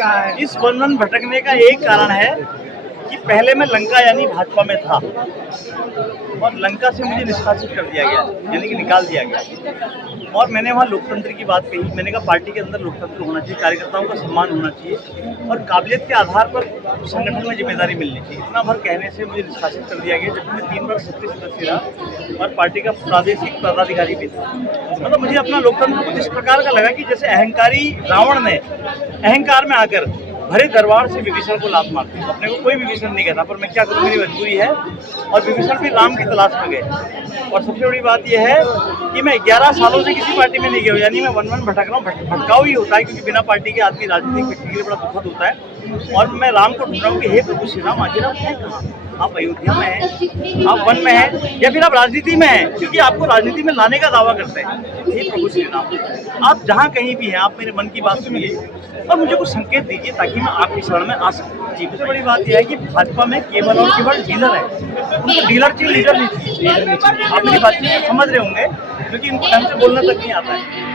क्या है? इस वन भटकने का एक कारण है कि पहले मैं लंका यानी भाजपा में था और लंका से मुझे निष्कासित कर दिया गया, यानी कि निकाल दिया गया। और मैंने वहाँ लोकतंत्र की बात कही। मैंने कहा पार्टी के अंदर लोकतंत्र होना चाहिए, कार्यकर्ताओं का सम्मान होना चाहिए और काबिलियत के आधार पर संगठन में जिम्मेदारी मिलनी चाहिए। इतना भर कहने से मुझे निष्कासित कर दिया गया, जबकि मैं 3 बार सक्रिय सदस्य रहा और पार्टी का प्रादेशिक पदाधिकारी भी था। मतलब मुझे अपना लोकतंत्र कुछ इस प्रकार का लगा कि जैसे अहंकारी रावण ने अहंकार में आकर भरे दरबार से विभीषण को लात मार दी। अपने को कोई विभीषण नहीं कहता, पर मैं क्या करूँ, मेरी मजबूरी है। और विभीषण भी राम की तलाश में गए। और सबसे बड़ी बात यह है कि मैं 11 सालों से किसी पार्टी में नहीं गया हूँ, यानी मैं वन भटक रहा हूँ। भटकाऊ ही होता है, क्योंकि बिना पार्टी के आदमी राजनीतिक व्यक्ति के लिए बड़ा दुखद होता है। और मैं राम को ढूंढ रहा हूँ कि हे प्रभु श्री राम, आखिर आप हैं कहाँ? आप अयोध्या में हैं, आप वन में हैं, या फिर आप राजनीति में हैं, क्योंकि आपको राजनीति में लाने का दावा करते हैं। हे प्रभु श्री राम, आप जहाँ कहीं भी हैं, आप मेरे मन की बात सुनिए और मुझे कुछ संकेत दीजिए ताकि मैं आपकी शरण में आ सकूँ। जी, सबसे बड़ी बात यह है कि भाजपा में केवल और केवल डीलर है। उनको डीलर चाहिए, लीडर नहीं चाहिए। आप मेरी बात समझ रहे होंगे, क्योंकि इनको ढंग से बोलना तक नहीं आता है।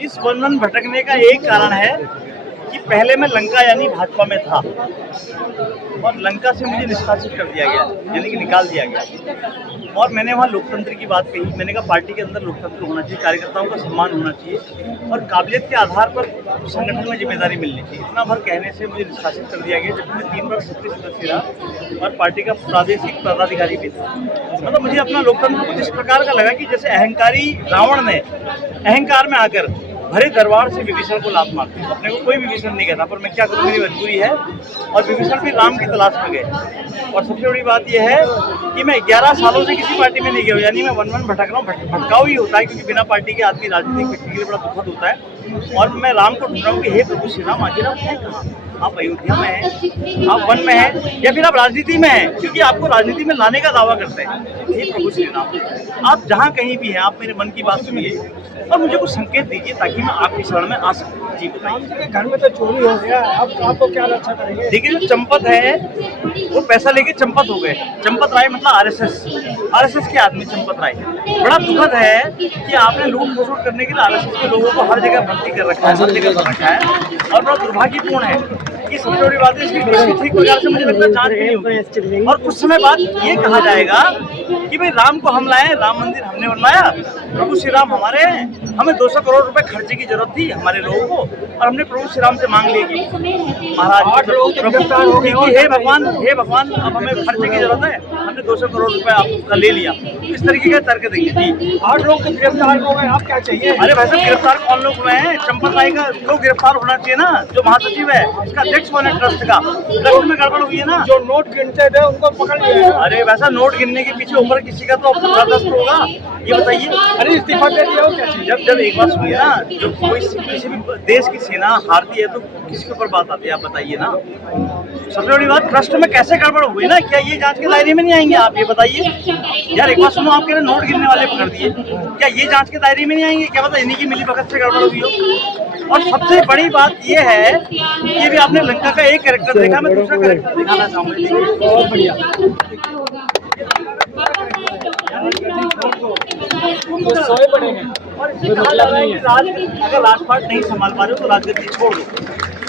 इस वन भटकने का एक कारण है कि पहले मैं लंका यानी भाजपा में था और लंका से मुझे निष्कासित कर दिया गया, यानी कि निकाल दिया गया। और मैंने वहाँ लोकतंत्र की बात कही। मैंने कहा पार्टी के अंदर लोकतंत्र होना चाहिए, कार्यकर्ताओं का सम्मान होना चाहिए और काबिलियत के आधार पर संगठन में जिम्मेदारी मिलनी चाहिए। इतना भर कहने से मुझे निष्कासित कर दिया गया, जबकि मैं 3 बार सक्रिय सदस्य रहा और पार्टी का प्रादेशिक पदाधिकारी भी था। मतलब मुझे अपना लोकतंत्र कुछ इस प्रकार का लगा कि जैसे अहंकारी रावण ने अहंकार में आकर भरे दरबार से विभीषण को लात मार दी। अपने को कोई विभीषण नहीं कहता, पर मैं क्या करूँ, मेरी मजबूरी है। और विभीषण भी राम की तलाश में गए। और सबसे बड़ी बात यह है कि मैं 11 सालों से किसी पार्टी में नहीं गया हूँ, यानी मैं वन भटक रहा हूँ। भटकाऊ ही होता है, क्योंकि बिना पार्टी के आदमी राजनीतिक व्यक्ति के लिए बड़ा दुखद होता है। और मैं राम को ढूंढ रहा हूँ कि हे प्रभु श्री राम, आखिर आप हैं कहाँ? आप अयोध्या में हैं, आप वन में हैं, या फिर आप राजनीति में हैं, क्योंकि आपको राजनीति में लाने का दावा करते हैं। हे प्रभु श्री राम, आप जहाँ कहीं भी हैं, आप मेरे मन की बात सुनिए और मुझे कुछ संकेत दीजिए ताकि मैं आपकी शरण में आ सकूँ। जी बताइए। घर में तो चोरी हो गया, आपको क्या रक्षा करेंगे? देखिए, जो चंपत है वो पैसा लेके चंपत हो गए। चंपत राय मतलब आरएसएस के आदमी चंपत राय। बड़ा दुखद है कि आपने लूट खसोट करने के लिए आरएसएस के लोगों को हर जगह भर्ती कर रखा है, हर जगह कर रखा है। और बड़ा दुर्भाग्यपूर्ण है कि सबसे बड़ी बात है इसकी ठीक प्रकार से मुझे लगता है जांच नहीं होगी। और कुछ समय बाद ये कहा जाएगा कि भाई राम को हम लाए, राम मंदिर हमने बनवाया, प्रभु श्री राम हमारे हैं, हमें 200 करोड़ रुपए खर्चे की जरूरत थी हमारे लोगों को, और हमने प्रभु श्री राम से मांग लिया कि महाराज गिरफ्तार हो गए, हे भगवान अब हमें खर्चे की जरूरत है, हमने 200 करोड़ रुपए आपका ले लिया। इस तरीके का तर्क देंगे। जी, 8 लोग तो गिरफ्तार हो गए, आप क्या चाहिए? अरे भाई साहब, गिरफ्तार कौन लोग हुए हैं? चंपत राय का लोग गिरफ्तार होना चाहिए ना, जो महासचिव है, उसका अध्यक्ष कौन है ट्रस्ट का? ट्रस्ट में गड़बड़ हुई है ना। जो नोट गिनते थे उनको पकड़ लिया। अरे वैसा नोट गिनने के पीछे ऊपर किसी का तो दस्त होगा, ये बताइए। अरे इस्तीफा दे दिया हो क्या चाहिए? जब एक बात सुनिए ना, जब कोई किसी भी देश की सेना हारती है तो किसके ऊपर बात आती है, आप बताइए ना। सबसे बड़ी बात, ट्रस्ट में कैसे गड़बड़ हुई ना, क्या ये जांच के दायरे में नहीं आएंगे? आप ये बताइए यार। एक बात सुनो, आप कह रहे नोट गिनने वाले पकड़ दिए, क्या ये जांच के दायरे में नहीं आएंगे? क्या पता इन्हीं की मिली भगत से गड़बड़ हुई हो। और सबसे बड़ी बात ये है कि भी आपने लंका का एक कैरेक्टर देखा, मैं दूसरा कैरेक्टर दिखाना चाहूंगा। बहुत बढ़िया। तो सोए पड़े हैं। और इससे कहा जा रहा है कि अगर राजपाट नहीं संभाल पा रहे हो तो राजगद्दी छोड़ दो।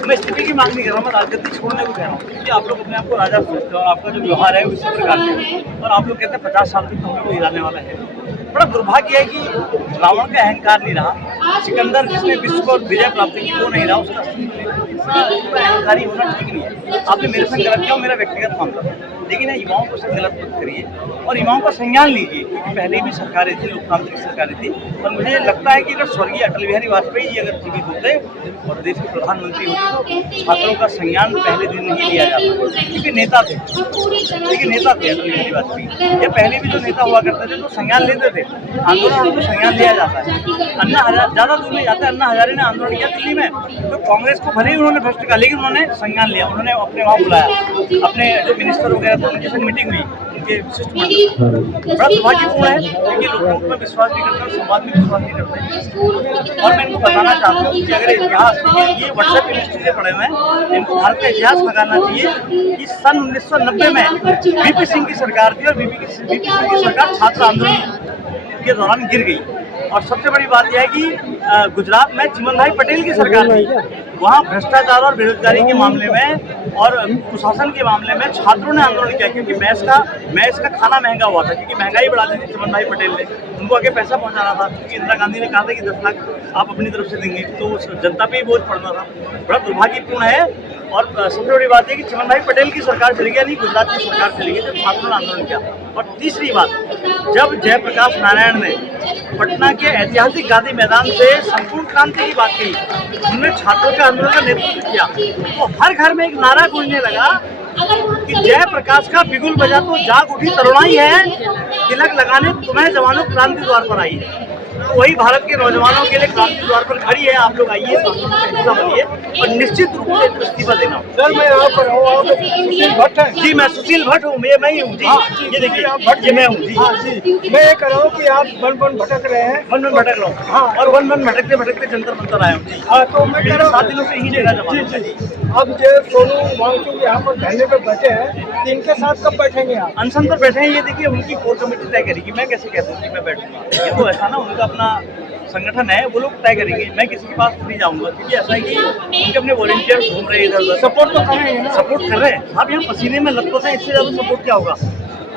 मैं इस्तीफे की मांग नहीं कर रहा हूँ, मैं राजगद्दी छोड़ने को कह रहा हूँ, क्योंकि आप लोग अपने आप को राजा समझते हो और आपका जो व्यवहार है वो इसी प्रकार से, और आप लोग कहते हैं 50 साल तक हमें को हिलाने वाला है। बड़ा दुर्भाग्य है कि रावण का अहंकार नहीं रहा, सिकंदर जिसने विश्व को विजय प्राप्त की वो नहीं रहा, उसका अहंकारी होना ठीक नहीं है। आपने मेरे संग गलत किया, मेरा व्यक्तिगत मामला, लेकिन युवाओं को सब गलत मत करिए और युवाओं का संज्ञान लीजिए, क्योंकि पहले भी सरकारें थी, लोकतांत्रिक सरकारें थी। और मुझे लगता है कि अगर स्वर्गीय अटल बिहारी वाजपेयी जी अगर जीवित होते और देश के प्रधानमंत्री होते तो छात्रों का संज्ञान पहले दिन नहीं लिया जाता, क्योंकि नेता थे, लेकिन नेता थे अटल बिहारी वाजपेयी। या पहले भी जो नेता हुआ करते थे तो संज्ञान लेते थे, आंदोलन को संज्ञान लिया जाता है। अन्ना हजारे ज़्यादा दूर नहीं जाता, अन्ना हजारे ने आंदोलन किया दिल्ली में, तो कांग्रेस को भले ही उन्होंने भ्रष्ट किया, लेकिन उन्होंने संज्ञान लिया, उन्होंने अपने वहाँ बुलाया, अपने जो मिनिस्टर वगैरह थे उनके साथ मीटिंग हुई, उनके शिष्टमंडल। बड़ा दुर्भाग्यपूर्ण है क्योंकि लोग में विश्वास नहीं करते और समाज में विश्वास नहीं करते। और मैं इनको बताना चाहता हूँ कि अगर इतिहास ये व्हाट्सएप यूनिवर्सिटी से पढ़े हुए हैं, इनको भारत का इतिहास बताना चाहिए कि सन 1990 में वीपी सिंह की सरकार थी और वीपी सिंह की सरकार छात्र आंदोलन के दौरान गिर गई। और सबसे बड़ी बात यह है कि गुजरात में चिमन भाई पटेल की सरकार थी, वहाँ भ्रष्टाचार और बेरोजगारी के मामले में और कुशासन के मामले में छात्रों ने आंदोलन किया, क्योंकि मैस का खाना महंगा हुआ था, क्योंकि महंगाई बढ़ा दी थी चिमन भाई पटेल ने, उनको आगे पैसा पहुंचाना था, क्योंकि इंदिरा गांधी ने कहा था कि 10 लाख आप अपनी तरफ से देंगे, तो जनता पे ही बोझ पड़ना था। बड़ा दुर्भाग्यपूर्ण है। और सबसे बड़ी बात है कि चिमन भाई पटेल की सरकार चली गई, नहीं गुजरात की सरकार चली गई, जब छात्रों ने आंदोलन किया। और तीसरी बात, जब जयप्रकाश नारायण ने पटना के ऐतिहासिक गांधी मैदान से संपूर्ण क्रांति की बात कही, उन्होंने छात्रों के आंदोलन का नेतृत्व किया, तो हर घर में एक नारा गूंजने लगा कि जयप्रकाश का बिगुल बजा तो जाग उठी तरुणाई है, तिलक लगाने तुम्हें जवानों क्रांति द्वार पर आई है। तो वही भारत के नौजवानों के लिए क्रांति द्वार पर खड़ी है। आप लोग आइए, हिस्सा बनिए और निश्चित रूप से इस्तीफा देना। सर मैं यहाँ पर हूँ, आप सुशील भट्ट हैं? जी मैं सुशील भट्ट हूँ, मैं ही हूँ जी। ये देखिए आप भट्ट जी, मैं हूँ जी। हाँ जी, मैं ये कह रहा हूँ कि आप वन भटक रहे हैं। वन भटक रहा हूँ, हाँ, और वन भटकते जंतर मंतर आया हूँ जी। हाँ, तो मैं कह रहा हूँ 7 दिनों से यही जगह जमा है जी। अब जो सोनू वांगचुक यहाँ पर धरने पे बैठे हैं, तो इनके साथ कब बैठेंगे आप? अनशन पर बैठे हैं, ये देखिए उनकी कोर कमेटी तय करेगी, मैं कैसे कहता हूँ कि मैं बैठूंगा। ये तो ऐसा ना, उनका अपना संगठन है, वो लोग तय करेंगे, मैं किसी के पास नहीं जाऊंगा, क्योंकि ऐसा है कि उनके अपने वॉलंटियर्स घूम रहे हैं इधर उधर। सपोर्ट तो करेंगे ना? सपोर्ट कर रहे हैं आप, यहाँ पसीने में लथपथ हैं, इससे ज़्यादा सपोर्ट क्या होगा?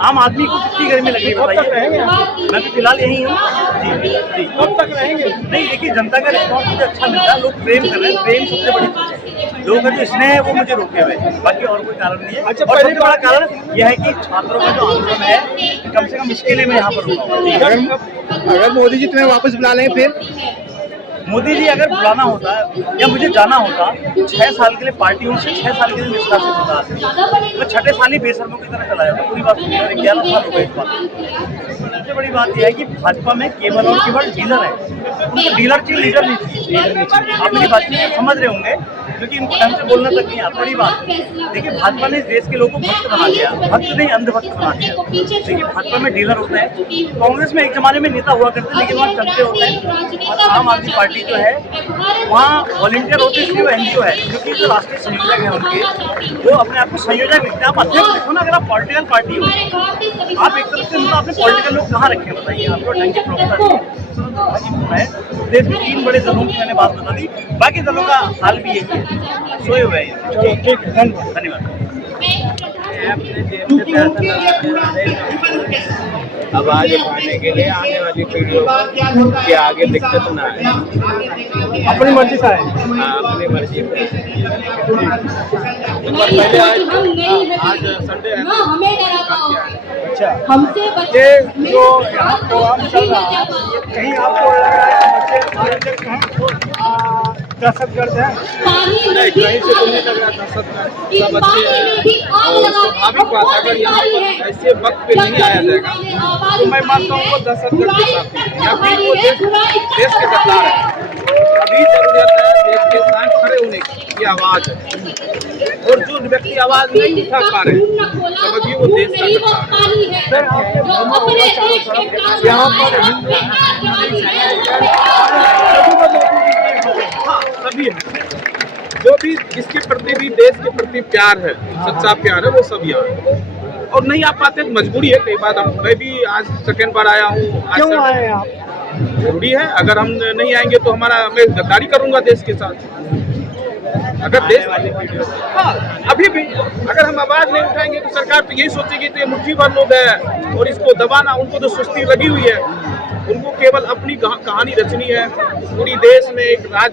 आम आदमी को कितनी गर्मी लगेगी कब तक रहेंगे बताइए? आप? मैं तो फिलहाल यही हूँ जी जी। कब तक रहेंगे? नहीं देखिए, जनता का रिस्पॉन्स मुझे अच्छा मिलता है, लोग प्रेम कर रहे हैं, प्रेम सबसे बड़ी चीज़ है। लोगों का जो स्नेह है वो मुझे रोके हुए है, बाकी और कोई कारण नहीं है। अच्छा, और सबसे बड़ा कारण यह है कि छात्रों का जो आंदोलन है, कम से कम इसके लिए मैं यहाँ पर रुका हूँ। अगर मोदी जी तुम्हें वापस बुला लें फिर? मोदी जी अगर बुलाना होता या मुझे जाना होता, 6 साल के लिए पार्टियों से 6 साल के लिए निष्कासित होता, मैं छठे साल ही बेशर्मों की तरह चला जाता। पूरी बात सुनिए, 11 साल हो गए इस बात। सबसे बड़ी बात यह है कि भाजपा में केवल और केवल डीलर है, उनको डीलर चाहिए, लीडर नहीं चाहिए। आप मेरी बात को समझ रहे होंगे, क्योंकि इनको ढंग से बोलना तक नहीं आता। बड़ी बात देखिए, भाजपा ने इस देश के लोगों को भक्त बना दिया, भक्त नहीं अंधभक्त बना दिया। देखिए भाजपा में डीलर होते हैं, कांग्रेस में एक जमाने में नेता हुआ करते, लेकिन वहाँ चमचे होते हैं। और आम आदमी पार्टी जो है वहाँ वॉलंटियर होते हैं, इसलिए वो एनजीओ है, क्योंकि जो राष्ट्रीय संयोजक है उनके, वो अपने आप को संयोजक लिखते हैं। आप अध्यक्ष देखो ना, अगर आप पॉलिटिकल पार्टी हो, आप एक तरफ से मतलब अपने पॉलिटिकल लोग कहाँ रखें बताइए? आपको ढंग के प्रोफेसर है। देश में 3 बड़े दलों की मैंने बात बता दी, बाकी दलों का हाल भी यही है, सोए हुए हैं। चलो ठीक है, धन्यवाद। धन्यवाद। अब आगे बढ़ने के लिए आने वाली पीढ़ियों के आगे दिक्कत ना आए, अपनी मर्जी से आए। हाँ, अपनी मर्जी पे। आज संडे है, अच्छा, ये जो यहाँ प्रोग्राम चल रहा है, कहीं आपको लग रहा है बच्चे दहशतगर्द हैं? नहीं, कहीं से तो नहीं लग रहा दहशतगर्द, सब अच्छे हैं और स्वाभाविक बात है। अगर यहाँ पर ऐसे वक्त पे नहीं आया जाएगा तो मैं मानता हूँ वो दहशतगर्द के साथ है, या फिर वो देश के गद्दार है। अभी जरूरत है देश के साथ खड़े होने की आवाज़ है, और जो व्यक्ति आवाज़ नहीं उठा पा रहे समझिए वो देश का गद्दार है। सर आपके घूमा होगा चारों तरफ, यहाँ पर हिंदू हाँ, सभी है, जो भी जिसके प्रति भी देश के प्रति प्यार है, सच्चा प्यार है, वो सब यहाँ है। और नहीं आ पाते तो मजबूरी है। कई बार मैं भी आज सेकेंड बार आया हूँ। क्यों आए आप? जरूरी है, अगर हम नहीं आएंगे तो मैं गद्दारी करूंगा देश के साथ। अगर देश हाँ अभी भी अगर हम आवाज नहीं उठाएंगे तो सरकार तो यही सोचेगी तो ये मुट्ठी भर लोग है और इसको दबाना, उनको तो सुस्ती लगी हुई है, उनको केवल अपनी कहानी रचनी है, पूरी देश में एक राज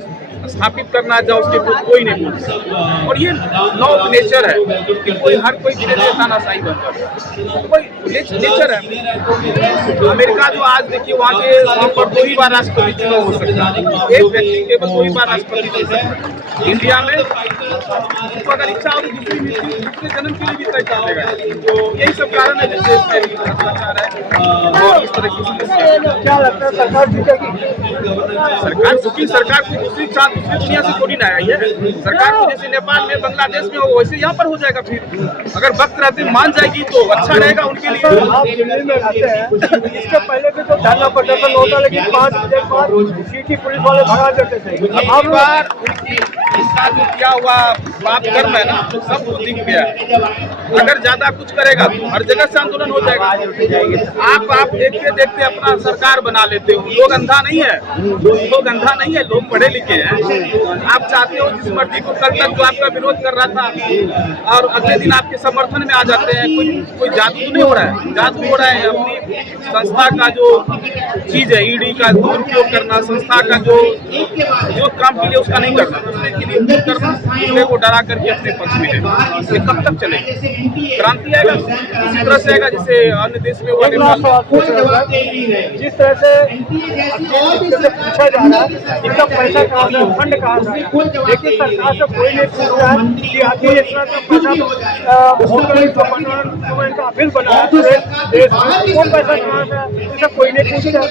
स्थापित करना जाए उसके लिए कोई नहीं पूछता। और ये लॉ ऑफ नेचर है कि हर कोई धीरे धीरे तानाशाही बन जाता है, कोई नेचर है। अमेरिका जो आज देखिए वहाँ पर 2 ही बार राष्ट्रपति चुनाव हो सकता है, एक व्यक्ति केवल 2 ही बार राष्ट्रपति बन सकता है। इंडिया में तो अगर इच्छा होगी दूसरे जन्म के लिए भी तय कर देगा। तो यही सब कारण है जिससे भ्रष्टाचार है और इस तरह की समस्या। क्या लगता है सरकार जीतेगी? सरकार झुकी, सरकार कोई दूसरी दुनिया से थोड़ी ना आई है। सरकार को जैसे नेपाल में बांग्लादेश में हो वैसे यहाँ पर हो जाएगा। फिर अगर वक्त रहते मान जाएगी तो अच्छा रहेगा उनके लिए। आप दिल्ली में रहते हैं, इसके पहले भी तो धरना प्रदर्शन होता, लेकिन 5 बजे बाद सिटी पुलिस वाले भगा देते थे। अब बार इसका जो किया हुआ पाप कर्म है ना सब कुछ दिख गया। अगर ज्यादा कुछ करेगा तो हर जगह से आंदोलन हो जाएगा। आप देखते देखते अपना सरकार सरकार बना लेते हो। लोग अंधा नहीं है, लोग अंधा नहीं है, लोग पढ़े लिखे हैं। आप चाहते हो जिस मर्जी को, कल तक जो आपका विरोध कर रहा था और अगले दिन आपके समर्थन में आ जाते हैं। कोई जादू तो नहीं हो रहा है, जादू हो रहा है अपनी संस्था का जो चीज है, ईडी का दुरुपयोग करना, संस्था का जो काम के लिए उसका नहीं करना, दूसरे के लिए उपयोग करना, दूसरे को डरा करके अपने पक्ष में लेना। ये कब तक चलेगा? क्रांति आएगा इसी तरह से आएगा जैसे अन्य देश में हुआ। जिस तरह से पूछा जा रहा है इनका पैसा कहाँ से, फंड कहाँ से, लेकिन सरकार से कोई नहीं पूछ रहा है कि आखिर इतना जो पैसा बिल बनाया देश में, वो पैसा कहाँ से, इसे कोई नहीं पूछ रहा।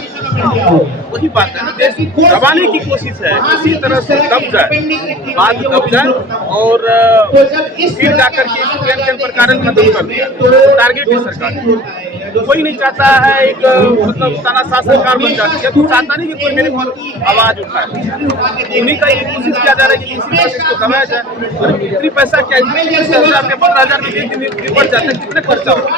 वही बात है ना, देश दबाने की कोशिश है, इसी तरह से दब जाए, बात दब जाए और फिर जाकर के सुप्रीम कोर्ट पर कारण खत्म कर दिया। टारगेट है सरकार, कोई नहीं चाहता है एक मतलब तानाशाह सरकार बन जाती है। तो चाहता नहीं कि कोई मेरे बहुत आवाज उठाए, उन्हीं का ये कोशिश किया जा रहा है कि किसी तरह से इसको दबाया जाए। और इतनी पैसा क्या, 10,000 15,000 में निपट जाता है, कितने खर्चा होगा।